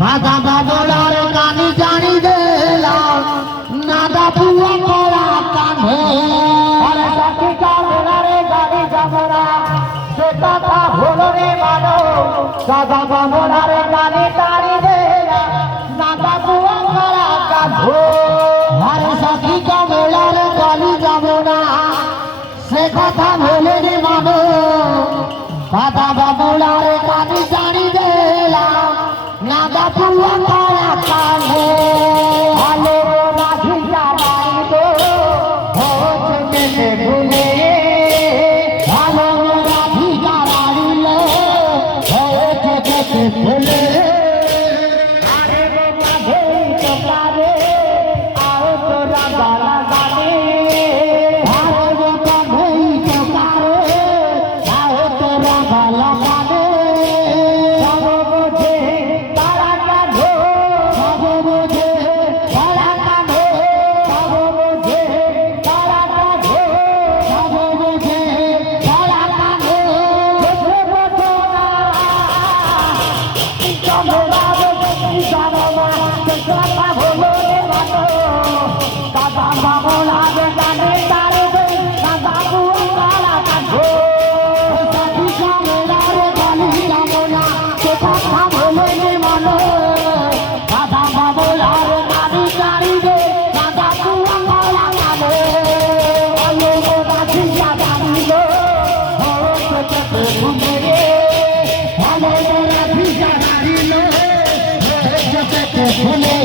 দাদা বাবলার গানি জানি দিলাম নাদা পুয়া করা কাঁধে আরে সাথী কামনার গাড়ি যাবরা সে কথা হলো রে মানো দাদা বাবলার গানি তারি দেলা নাদা পুয়া করা কাঁধে আরে সাথী কামলার গানি যাব না সে কথা বলে রে মানো দাদা বাবলার গানি জানি দিলাম নাদা পুয়া করা কাঁধে ভালো রাখি যাবাই তো হচ্ছে ভুলে ভালো রাখি গাড়িলে হয়েছে ভুলে আরে রে মাঝে তোকারে আও তোরা গালা গানে ভালো কাঁধেই চোকারে আও তোরা ভালো কাঁধে সব বোঝে তারা কাঁধো সব বোঝে তারা কাঁধে সব বোঝে তারা কাঁধো সব বোঝে তারা কাঁধে বোঝে বোঝো না চমড়াবে কি জানো না সে কথা হলো রে মানো দাদা বাবলাবে গানে তারে দে দাদা বুয়া কালা কাঁধো সাথী কামেলার গালি যাব না সে কথা বলে রে মানো দাদা বাবলার গালি গাড়ি দে দাদা তুয়া কলা কাঁধে আলো রাখি যাবাই তো হচ্ছে ভুলে রে ভালো রাখি গাড়ি লো ভুলে